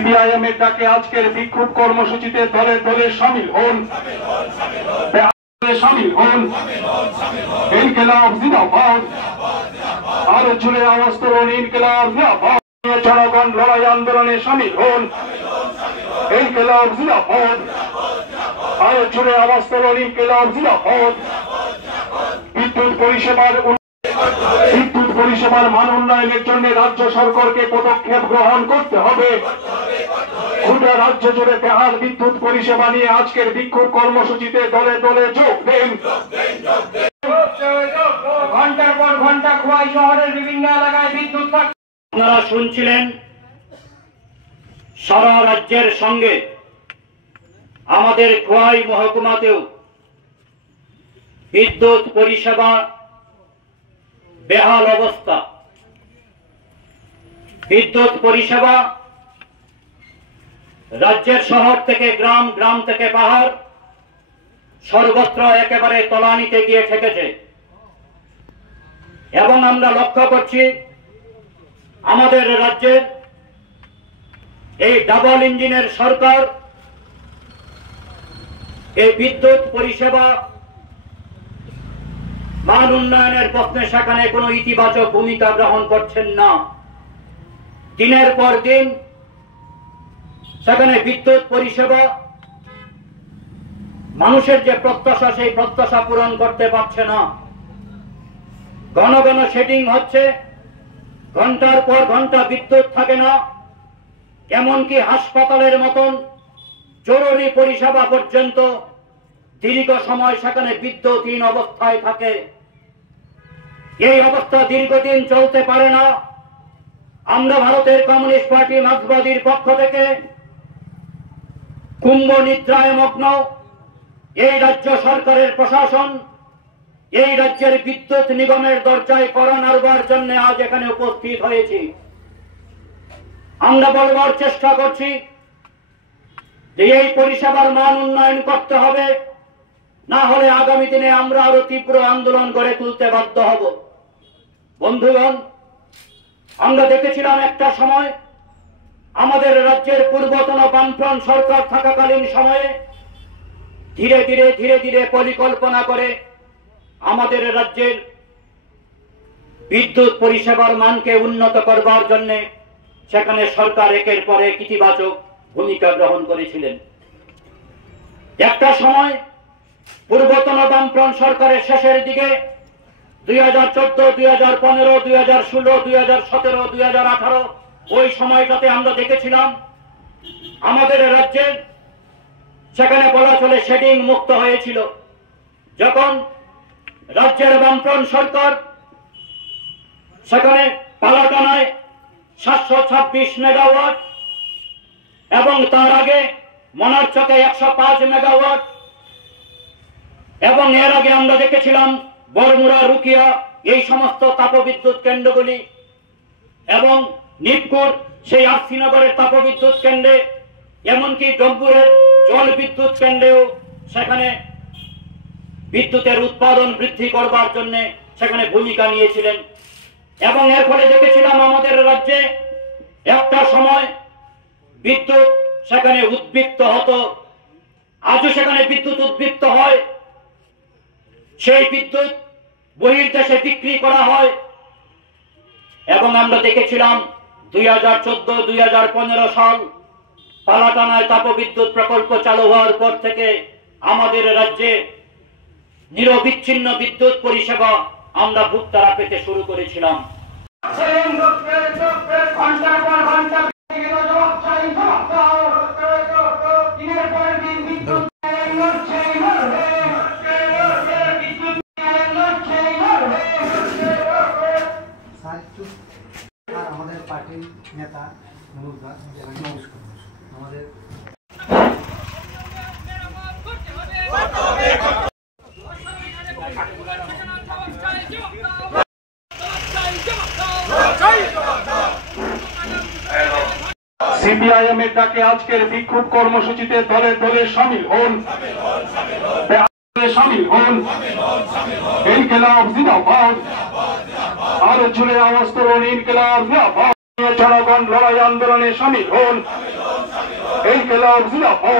CPIM এর ডাকে আজকের বিক্ষোভ কর্মসূচিতে দলে দলে শামিল হন। শামিল হন। ইনকিলাব জিন্দাবাদ। আরো জুড়ে আওয়াজ তুলুন, ইনকিলাব জিন্দাবাদ। জনগণ লড়াই আন্দোলনে শামিল হন। ইনকিলাব জিন্দাবাদ। আরো জুড়ে আওয়াজ তুলুন, ইনকিলাব জিন্দাবাদ। বিদ্যুৎ পরিষেবার মান উন্নয়নের জন্য রাজ্য সরকারকে পদক্ষেপ গ্রহণ করতে হবে। গোটা রাজ্য জুড়ে বেহাল বিদ্যুৎ পরিষেবা নিয়ে আজকের বিক্ষোভ কর্মসূচিতে দলে দলে যোগ দেন। ঘন্টার পর ঘন্টা খোয়াই শহরের বিভিন্ন এলাকায় বিদ্যুৎ। আপনারা শুনছিলেন সারা রাজ্যের সঙ্গে আমাদের খোয়াই মহকুমাতেও বিদ্যুৎ পরিষেবা বেহাল অবস্থা। বিদ্যুৎ পরিষেবা রাজ্যের শহর থেকে গ্রাম, গ্রাম থেকে পাহাড় সর্বত্র একেবারে তলানিতে গিয়ে ঠেকেছে। এবং আমরা লক্ষ্য করছি আমাদের রাজ্যের এই ডাবল ইঞ্জিনের সরকার এই বিদ্যুৎ পরিষেবা মান উন্নয়নের প্রশ্নে সেখানে কোনো ইতিবাচক ভূমিকা গ্রহণ করছেন না। দিনের পর দিন সেখানে বিদ্যুৎ পরিষেবা মানুষের যে প্রত্যাশা সেই প্রত্যাশা পূরণ করতে পারছে না। ঘন ঘন শেডিং হচ্ছে, ঘন্টার পর ঘন্টা বিদ্যুৎ থাকে না। এমনকি হাসপাতালের মতন জরুরি পরিষেবা পর্যন্ত দীর্ঘ সময় সেখানে বিদ্যুৎহীন অবস্থায় থাকে। এই অবস্থা দীর্ঘদিন চলতে পারে না। আমরা ভারতের কমিউনিস্ট পার্টি মার্ক্সবাদীর পক্ষ থেকে কুম্ভ নিদ্রায় মগ্ন এই রাজ্য সরকারের প্রশাসন, এই রাজ্যের বিদ্যুৎ নিগমের দরজায় কড়া নাড়বার জন্য আজ এখানে উপস্থিত হয়েছি। আমরা বলবার চেষ্টা করছি যে এই পরিষেবার মান উন্নয়ন করতে হবে, না হলে আগামী দিনে আমরা আরো তীব্র আন্দোলন গড়ে তুলতে বাধ্য হব। বন্ধুগণ, আমরা দেখেছিলাম একটা সময় আমাদের রাজ্যের পূর্বতন বামফ্রন্ট সরকার থাকাকালীন সময়ে ধীরে ধীরে পরিকল্পনা করে আমাদের রাজ্যের বিদ্যুৎ পরিষেবার মানকে উন্নত করবার জন্য সেখানে সরকার একের পর এক ইতিবাচক ভূমিকা গ্রহণ করেছিলেন। একটা সময় পূর্বতন বামফ্রন্ট সরকারের শেষের দিকে 2014, 2015, 2016, 2017, 2018 ওই সময়টাতে আমরা দেখেছিলাম আমাদের রাজ্যের সেখানে বলা চলে শেডিং মুক্ত হয়েছিল। যখন রাজ্যের বামফ্রন্ট সরকার সেখানে পালাটানায় 726 মেগাওয়াট এবং তার আগে মনারচকে 105 মেগাওয়াট এবং এর আগে আমরা দেখেছিলাম বরমুড়া, রুকিয়া এই সমস্ত তাপবিদ্যুৎ কেন্দ্রগুলি এবং নিপকুর সেই আরসিনগরের তাপবিদ্যুৎ কেন্দ্রে, এমনকি ডম্বুরের জল বিদ্যুৎ কেন্দ্রেও সেখানে বিদ্যুতের উৎপাদন বৃদ্ধি করবার জন্য সেখানে ভূমিকা নিয়েছিলেন। এবং এর ফলে দেখেছিলাম আমাদের রাজ্যে একটা সময় বিদ্যুৎ সেখানে উদ্বৃত্ত হতো। আজও সেখানে বিদ্যুৎ উদ্বৃত্ত হয়, সেই বিদ্যুৎ বহির্দেশে বিক্রি করা হয়। এবং আমরা দেখেছিলাম 2014, 2015 সাল পালাটানায় তাপবিদ্যুৎ প্রকল্প চালু হওয়ার পর থেকে আমাদের রাজ্যে নিরবিচ্ছিন্ন বিদ্যুৎ পরিষেবা আমরা ভোক্তারা পেতে শুরু করেছিলাম। আমাদের পার্টির নেতা নমস্কার আমাদের সিপিআইএম এর ডাকে আজকের বিক্ষোভ কর্মসূচিতে দলে দলে শামিল হন। শামিল হন। ইনকিলাব জিন্দাবাদ। আরো জুড়ে আওয়াজ তুলুন, ইনকিলাব জিন্দাবাদ। জনগণ লড়াই আন্দোলনে সামিল হন। ইনকিলাব জিন্দাবাদ।